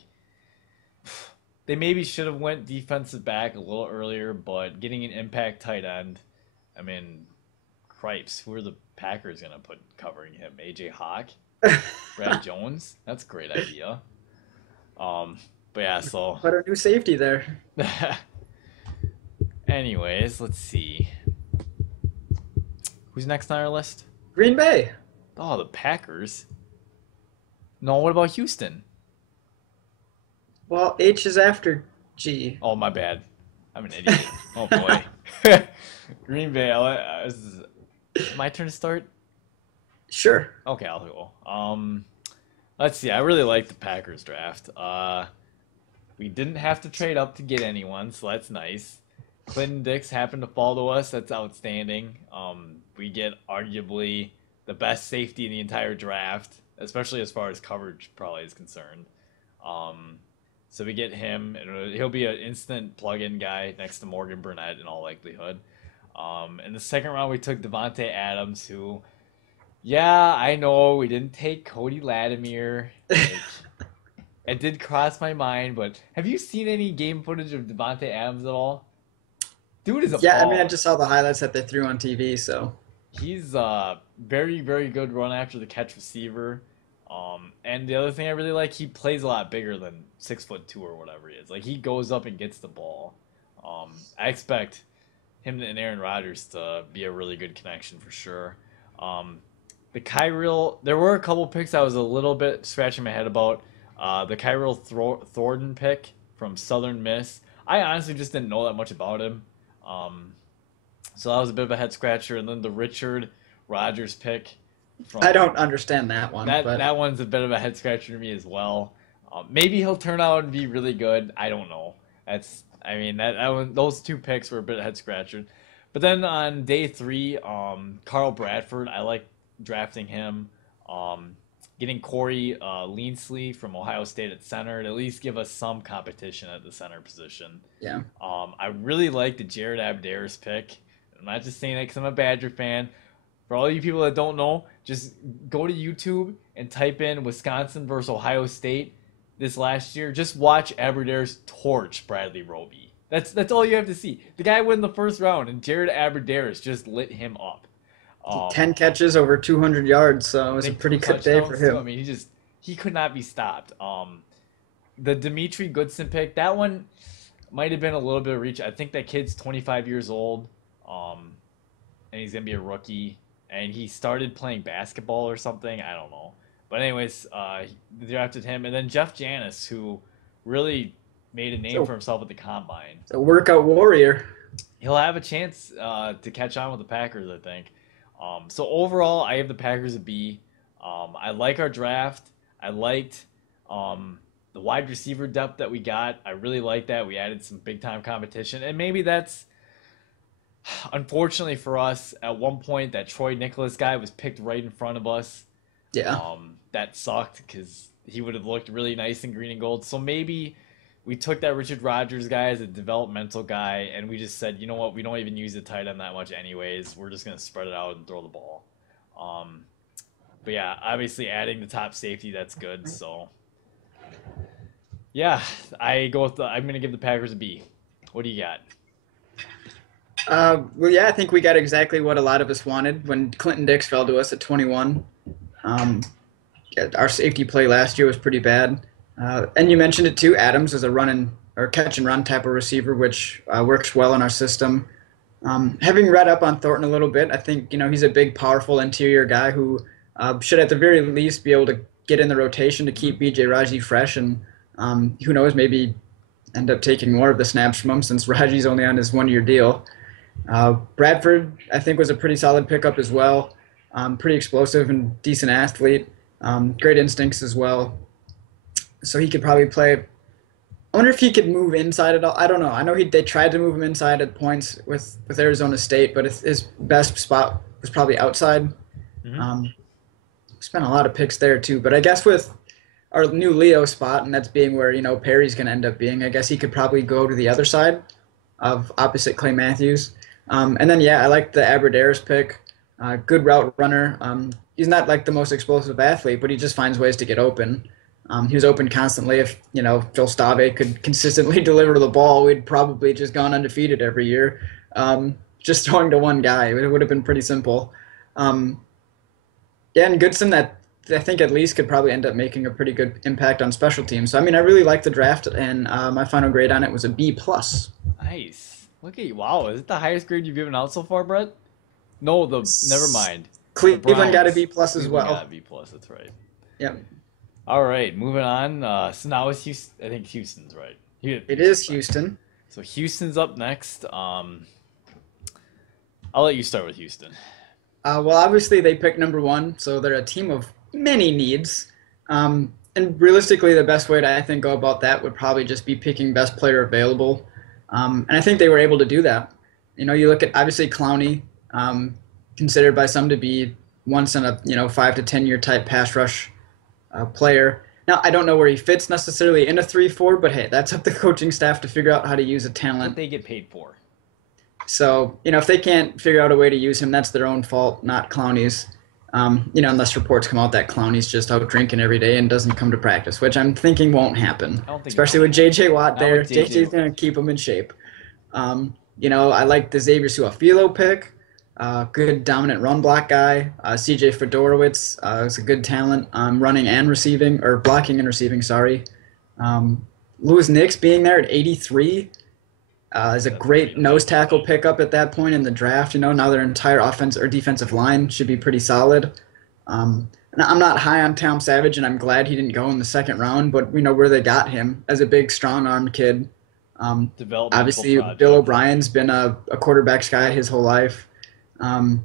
they maybe should have went defensive back a little earlier, but getting an impact tight end, I mean, cripes, who are the Packers gonna put covering him? AJ Hawk, Brad Jones. That's a great idea. Um, but yeah, so But our new safety there. anyways, let's see. Who's next on our list? Green Bay. Oh, the Packers. No, what about Houston? Well, H is after G. Oh, my bad. I'm an idiot. Oh boy. Green Bay. My turn to start. Sure. Okay, I'll go. Let's see. I really like the Packers draft. We didn't have to trade up to get anyone, so that's nice. Clinton Dix happened to fall to us. That's outstanding. We get arguably the best safety in the entire draft, especially as far as coverage probably is concerned. So we get him, and he'll be an instant plug-in guy next to Morgan Burnett in all likelihood. In the second round, we took Devontae Adams, who, yeah, I know we didn't take Cody Latimer. It did cross my mind, but have you seen any game footage of Devontae Adams at all? Dude is a Yeah, I ball. mean, I just saw the highlights that they threw on TV, so. He's a very, very good run after the catch receiver. And the other thing I really like, he plays a lot bigger than 6'2" or whatever he is. Like he goes up and gets the ball. I expect him and Aaron Rodgers to be a really good connection for sure. The Kyril, there were a couple picks I was a little bit scratching my head about. The Kyril Thornton pick from Southern Miss. I honestly just didn't know that much about him. So that was a bit of a head scratcher. And then the Richard Rodgers pick from I don't understand that one, that but that one's a bit of a head scratcher to me as well. Maybe he'll turn out and be really good. I don't know. I mean that one, those two picks were a bit of head scratcher. But then on day 3, Carl Bradford, I like drafting him. Getting Corey Linsley from Ohio State at center to at least give us some competition at the center position. yeah. I really like the Jared Abder's pick. I'm not just saying that because I'm a Badger fan. For all you people that don't know, just go to YouTube and type in Wisconsin versus Ohio State this last year. Just watch Aberdare's torch Bradley Roby. That's all you have to see. The guy went in the first round, and Jared Abder's just lit him up. 10 catches over 200 yards, so it was a Think pretty two good day for touchdowns, too. I him. mean, he could not be stopped. The Dimitri Goodson pick, that one might have been a little bit of reach. I think that kid's 25 years old, and he's gonna be a rookie, and he started playing basketball or something. I don't know, but anyways, they drafted him, and then Jeff Janis, who really made a name So, for himself at the combine. a workout warrior. He'll have a chance to catch on with the Packers, I think. So overall, I have the Packers a B. I like our draft. I liked the wide receiver depth that we got. I really like that. We added some big time competition, and maybe that's unfortunately for us. At one point, that Troy Nicholas guy was picked right in front of us. Yeah. That sucked because he would have looked really nice in green and gold. So maybe we took that Richard Rodgers guy as a developmental guy, and we just said, you know what, we don't even use the tight end that much anyways. We're just going to spread it out and throw the ball. But yeah, obviously adding the top safety, that's good. So yeah, I'm going to give the Packers a B. What do you got? Well, yeah, I think we got exactly what a lot of us wanted when Clinton Dix fell to us at 21. Yeah, our safety play last year was pretty bad. And you mentioned it too, Adams is a catch and run type of receiver, which works well in our system. Having read up on Thornton a little bit, I think he's a big, powerful interior guy who should at the very least be able to get in the rotation to keep BJ Raji fresh, and who knows, maybe end up taking more of the snaps from him since Raji's only on his 1-year deal. Bradford, I think, was a pretty solid pickup as well. Pretty explosive and decent athlete. Great instincts as well. So he could probably play. I wonder if he could move inside at all. I don't know. I know they tried to move him inside at points with Arizona State, but his best spot was probably outside. Mm-hmm. Spent a lot of picks there too, but I guess with our new Leo spot, and that's being where Perry's going to end up being, I guess he could probably go to the other side of opposite Clay Matthews. And then I like the Aberdaris pick. Good route runner. He's not like the most explosive athlete, but he just finds ways to get open. He was open constantly. If Joel Stave could consistently deliver the ball, we'd probably just gone undefeated every year. Just throwing to one guy, it would have been pretty simple. Um, yeah, and Goodson, that I think at least could probably end up making a pretty good impact on special teams. So I mean, I really liked the draft, and my final grade on it was a B plus. Nice. Look at you. Wow, is it the highest grade you've given out so far, Brett? No, the never mind. The Cleveland got a B Browns. plus as Cleveland got well. a B plus. That's right. Yep, All right, moving on. So now it's Houston. I think Houston's right. it is Houston's right. Houston. So Houston's up next. I'll let you start with Houston. Well, obviously they picked number one, so they're a team of many needs. And realistically, the best way to I think go about that would probably just be picking best player available. And I think they were able to do that. You look at obviously Clowney, considered by some to be once in a 5 to 10 year type pass rush player. Now I don't know where he fits necessarily in a 3-4, but hey, that's up to the coaching staff to figure out how to use a That's what talent. they get paid for. So, if they can't figure out a way to use him, that's their own fault, not Clowney's. Unless reports come out that Clowney's just out drinking every day and doesn't come to practice, which I'm thinking won't happen. I don't think it's Especially with J.J. Watt not there. with JJ. JJ's going to keep him in shape. I like the Xavier Suafilo pick. Good dominant run block guy. C.J. Fedorowicz is a good talent, running and receiving, or blocking and receiving, sorry. Lewis Nix being there at 83 is a That's great pretty nose nice. tackle pickup at that point in the draft. Now their entire offense or defensive line should be pretty solid. And I'm not high on Tom Savage, and I'm glad he didn't go in the second round. But we know where they got him as a big, strong-armed kid. Developmental Obviously, Bill project. O'Brien's been a quarterback's guy his whole life. Um,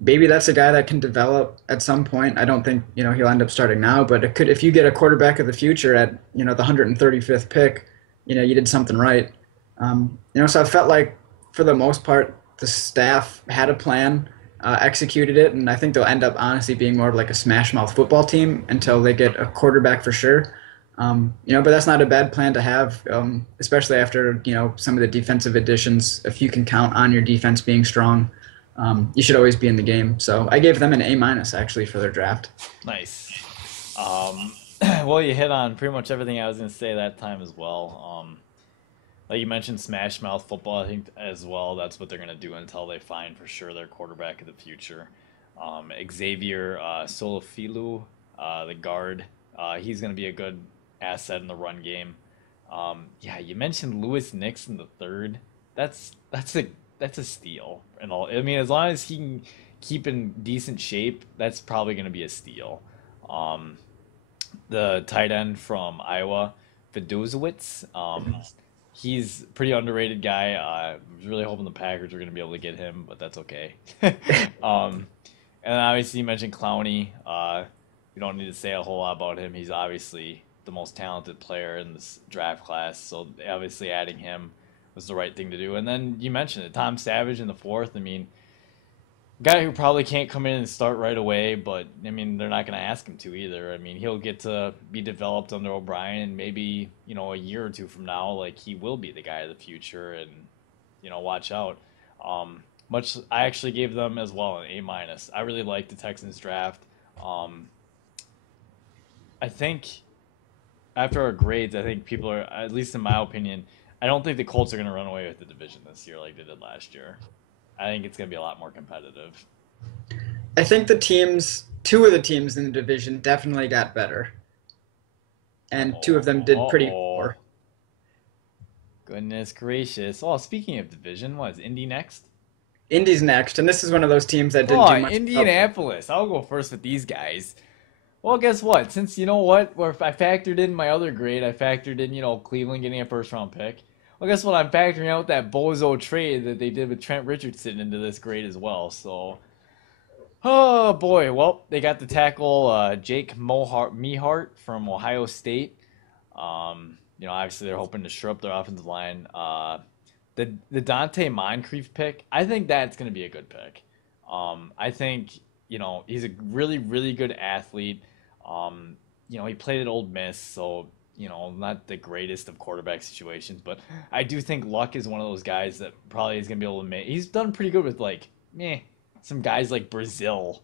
Maybe that's a guy that can develop at some point. I don't think he'll end up starting now, but it could if you get a quarterback of the future at the 135th pick, you did something right. So I felt like for the most part the staff had a plan, executed it, and I think they'll end up honestly being more of like a smash mouth football team until they get a quarterback for sure. But that's not a bad plan to have, especially after some of the defensive additions. If you can count on your defense being strong, you should always be in the game. So I gave them an A minus actually for their draft. Nice. Well, you hit on pretty much everything I was going to say that time as well. Like you mentioned, Smash Mouth football, I think as well. That's what they're going to do until they find for sure their quarterback of the future. Xavier Solofilu, the guard, he's going to be a good asset in the run game. Yeah, you mentioned Lewis Nix in the third. That's a steal. And all, I mean, as long as he can keep in decent shape, that's probably going to be a steal. Um, the tight end from Iowa, Fedozowicz. He's a pretty underrated guy. I was really hoping the Packers were going to be able to get him, but that's okay. um, and obviously, you mentioned Clowney. We don't need to say a whole lot about him. He's obviously the most talented player in this draft class, so obviously adding him was the right thing to do. And then you mentioned it, Tom Savage in the fourth. I mean, guy who probably can't come in and start right away, but I mean they're not going to ask him to either. I mean he'll get to be developed under O'Brien, and maybe a year or two from now, like he will be the guy of the future, and watch out. Much I actually gave them as well an A minus. I really like the Texans draft. Um, I think after our grades, I think people are, at least in my opinion, I don't think the Colts are going to run away with the division this year like they did last year. I think it's going to be a lot more competitive. I think two of the teams in the division definitely got better, and two of them did pretty Oh, poor. goodness gracious. Oh, speaking of division, what is Indy next? Indy's next, and this is one of those teams that didn't Oh, do much. Indianapolis. I'll go first with these guys. Well, guess what? Since you know what, where if I factored in my other grade, I factored in, Cleveland getting a first round pick. Well, guess what? I'm factoring out that bozo trade that they did with Trent Richardson into this grade as well. So, oh boy. Well, they got to tackle Jake Mehart from Ohio State. Obviously they're hoping to shore up their offensive line. The Dante Moncrief pick, I think that's going to be a good pick. I think he's a really really good athlete. He played at Old Miss, so not the greatest of quarterback situations, but I do think Luck is one of those guys that probably is going to be able to make. He's done pretty good with some guys like Brazil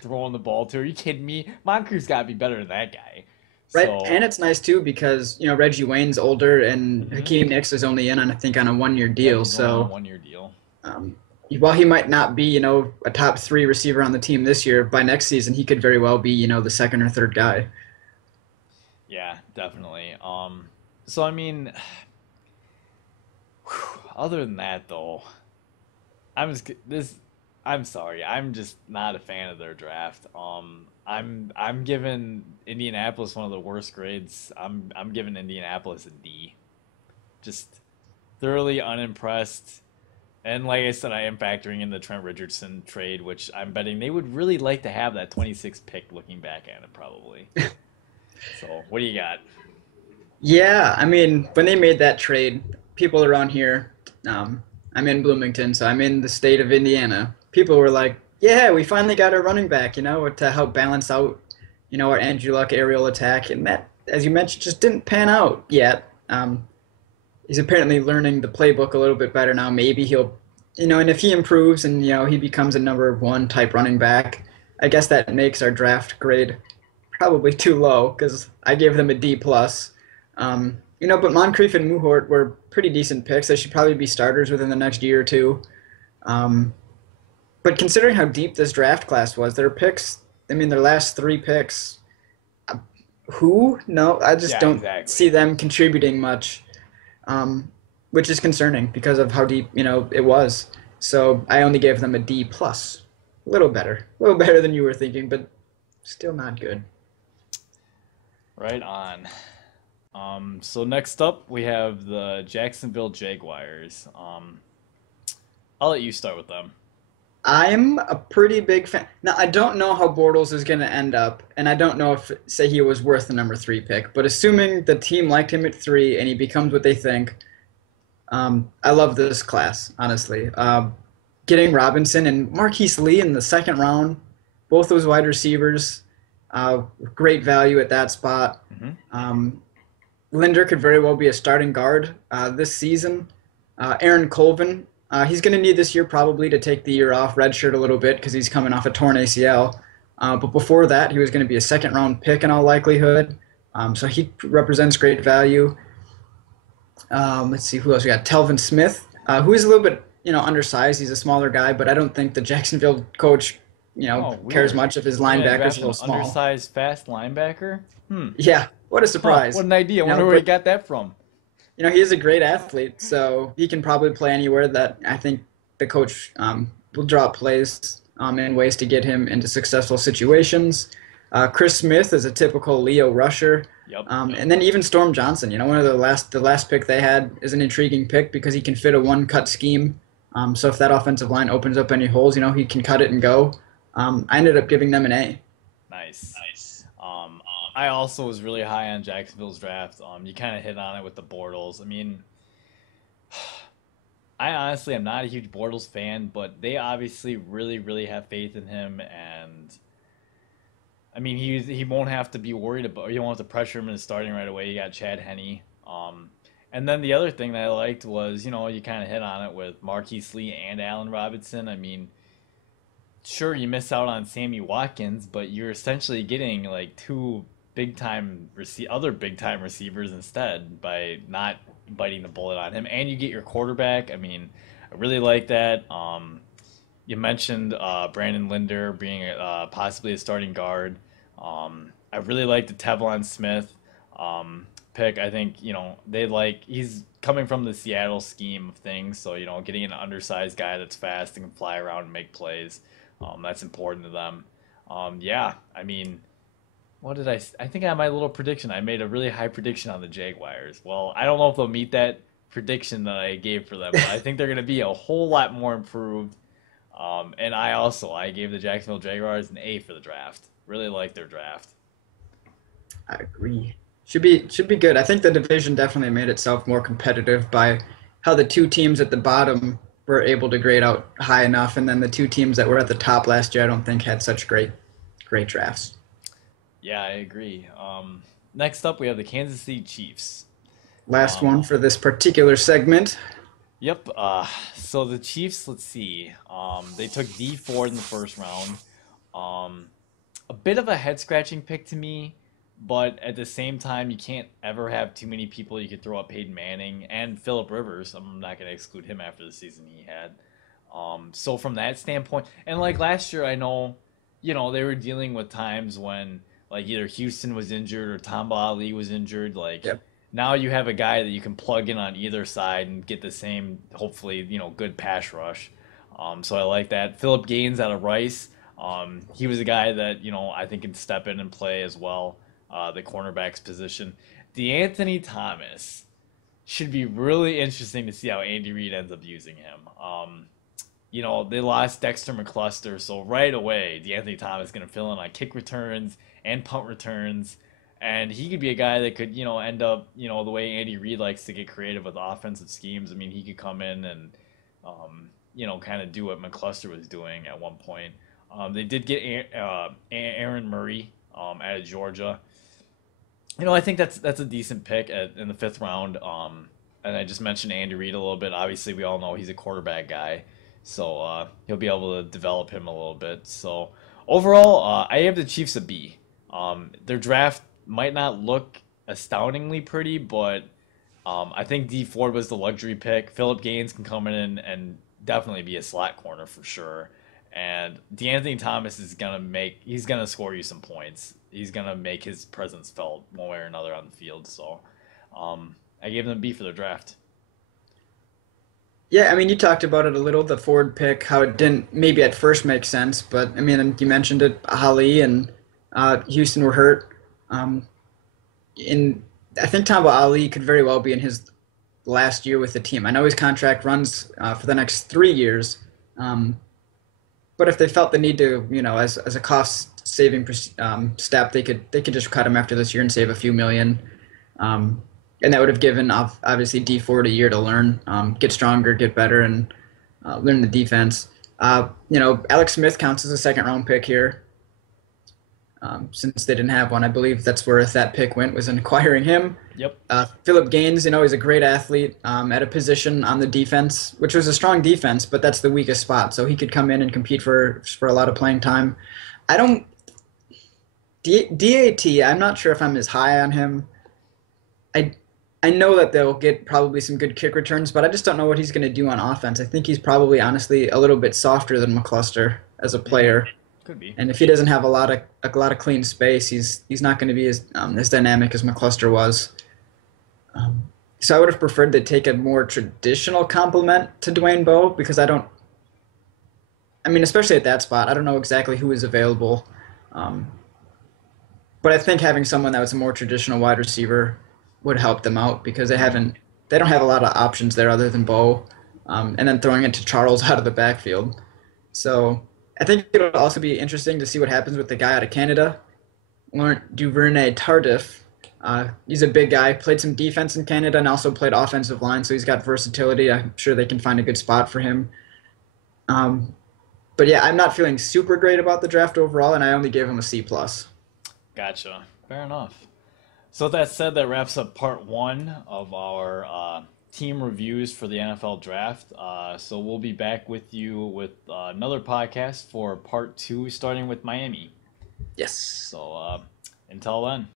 throwing the ball to. Are you kidding me? Moncrief's got to be better than that guy. Right, So, and it's nice too because Reggie Wayne's older and hmm Hakeem Nicks is only in on I think on a 1 year yep, deal. he's only on a So 1 year deal. um, while he might not be a top three receiver on the team this year, by next season he could very well be the second or third guy. Yeah, definitely. So I mean, other than that though, I'm just this. I'm sorry. I'm just not a fan of their draft. I'm giving Indianapolis one of the worst grades. I'm giving Indianapolis a D. Just thoroughly unimpressed. And like I said, I am factoring in the Trent Richardson trade, which I'm betting they would really like to have that 26 pick looking back at it, probably. So, what do you got? Yeah, I mean, when they made that trade, people around here, um, I'm in Bloomington, so I'm in the state of Indiana. People were like, "Yeah, we finally got a running back, to help balance out, our Andrew Luck aerial attack." And that, as you mentioned, just didn't pan out yet. He's apparently learning the playbook a little bit better now. Maybe and if he improves and he becomes a number one type running back, I guess that makes our draft grade probably too low because I gave them a D plus. But Moncrief and Muhort were pretty decent picks. They should probably be starters within the next year or two. Um, but considering how deep this draft class was, their picks, I mean, their last three picks, who? No, I just Yeah, don't see exactly. them contributing much, um, which is concerning because of how deep, it was. So I only gave them a D plus. A little better than you were thinking, but still not good. Right on. So next up we have the Jacksonville Jaguars. I'll let you start with them. I'm a pretty big fan. Now, I don't know how Bortles is going to end up, and I don't know if, say, he was worth the number three pick, but assuming the team liked him at three and he becomes what they think, I love this class, honestly. Getting Robinson and Marquise Lee in the second round, both those wide receivers, uh, great value at that spot. Hmm. Um, Linder could very well be a starting guard this season. Aaron Colvin, he's going to need this year probably to take the year off, redshirt a little bit because he's coming off a torn ACL. But before that, he was going to be a second round pick in all likelihood. So he represents great value. Let's see who else we got. Telvin Smith, who is a little bit undersized. He's a smaller guy, but I don't think the Jacksonville coach Oh, cares weird. much if his They're gonna linebackers draft a an little small. undersized, fast linebacker. Hmm. Yeah, what a Huh. What surprise. an idea. I wonder where he But got that from. he is a great athlete, so he can probably play anywhere that I think the coach will draw up plays in ways to get him into successful situations. Chris Smith is a typical Leo rusher. Yep. And then even Storm Johnson, one of the last pick they had is an intriguing pick because he can fit a one cut scheme. So if that offensive line opens up any holes, he can cut it and go. I ended up giving them an A. Nice. Um, I also was really high on Jacksonville's draft. You kind of hit on it with the Bortles. I mean, I honestly am not a huge Bortles fan, but they obviously really, really have faith in him, and I mean, he won't have to be worried about. You won't have to pressure him into starting right away. You got Chad Henne. And then the other thing that I liked was, you kind of hit on it with Marquise Lee and Allen Robinson. I mean, sure, you miss out on Sammy Watkins, but you're essentially getting like two other big time receivers instead by not biting the bullet on him, and you get your quarterback. I mean, I really like that. You mentioned Brandon Linder being possibly a starting guard. I really like the Tevlon Smith pick. I think he's coming from the Seattle scheme of things, so getting an undersized guy that's fast and can fly around and make plays, that's important to them. Yeah, I mean, what did I think I had my little prediction. I made a really high prediction on the Jaguars. Well, I don't know if they'll meet that prediction that I gave for them, but I think they're going to be a whole lot more improved. And I gave the Jacksonville Jaguars an A for the draft. Really like their draft. I agree. Should be good. I think the division definitely made itself more competitive by how the two teams at the bottom were able to grade out high enough, and then the two teams that were at the top last year, I don't think had such great drafts. Yeah, I agree. Next up, we have the Kansas City Chiefs. Last Um, one for this particular segment. yep. So the Chiefs, let's see. They took D Ford in the first round. Um, a bit of a head scratching pick to me, but at the same time, you can't ever have too many people. You could throw up Peyton Manning and Philip Rivers. I'm not going to exclude him after the season he had. So from that standpoint, and like last year, I know, they were dealing with times when like either Houston was injured or Tamba Ali was injured. Like Yep. now you have a guy that you can plug in on either side and get the same, hopefully, good pass rush. So I like that. Philip Gaines out of Rice. He was a guy that I think can step in and play as well, the cornerback's position. DeAnthony Thomas should be really interesting to see how Andy Reid ends up using him. They lost Dexter McCluster, so right away, DeAnthony Thomas is going to fill in on kick returns and punt returns. And he could be a guy that could, end up, the way Andy Reid likes to get creative with offensive schemes. I mean, he could come in and, kind of do what McCluster was doing at one point. They did get Aaron Murray out of Georgia. I think that's a decent pick in the fifth round. And I just mentioned Andy Reid a little bit. Obviously, we all know he's a quarterback guy, so he'll be able to develop him a little bit. So overall, I have the Chiefs a B. Their draft might not look astoundingly pretty, but I think D Ford was the luxury pick. Philip Gaines can come in and definitely be a slot corner for sure. And DeAnthony Thomas he's gonna score you some points. He's gonna make his presence felt one way or another on the field. So I gave them a B for their draft. Yeah, I mean, you talked about it a little, the Ford pick, how it didn't maybe at first make sense, but I mean, you mentioned it, Ali and Houston were hurt. Um, in I think Tamba Ali could very well be in his last year with the team. I know his contract runs for the next 3 years, um, but if they felt the need to, as a cost saving step, they could just cut him after this year and save a few million. Um, and that would have given obviously D Ford a year to learn, get stronger, get better, and learn the defense. Alex Smith counts as a second round pick here, since they didn't have one. I believe that's where that pick went, was in acquiring him. Yep. Philip Gaines, he's a great athlete at a position on the defense, which was a strong defense, but that's the weakest spot. So he could come in and compete for a lot of playing time. I don't DAT. I'm not sure if I'm as high on him. I I know that they'll get probably some good kick returns, but I just don't know what he's going to do on offense. I think he's probably honestly a little bit softer than McCluster as a player. Could be. And if he doesn't have a lot of clean space, he's not going to be as dynamic as McCluster was. So I would have preferred to take a more traditional compliment to Dwayne Bowe because I mean, especially at that spot, I don't know exactly who is available. But I think having someone that was a more traditional wide receiver would help them out because they don't have a lot of options there other than Bowe, and then throwing it to Charles out of the backfield. So I think it'll also be interesting to see what happens with the guy out of Canada, Laurent Duvernay-Tardif. He's a big guy, played some defense in Canada and also played offensive line, so he's got versatility. I'm sure they can find a good spot for him. But yeah, I'm not feeling super great about the draft overall, and I only gave him a C+. Gotcha. Fair enough. So with that said, that wraps up part one of our team reviews for the NFL draft. So we'll be back with you with another podcast for part two, starting with Miami. Yes. So until then.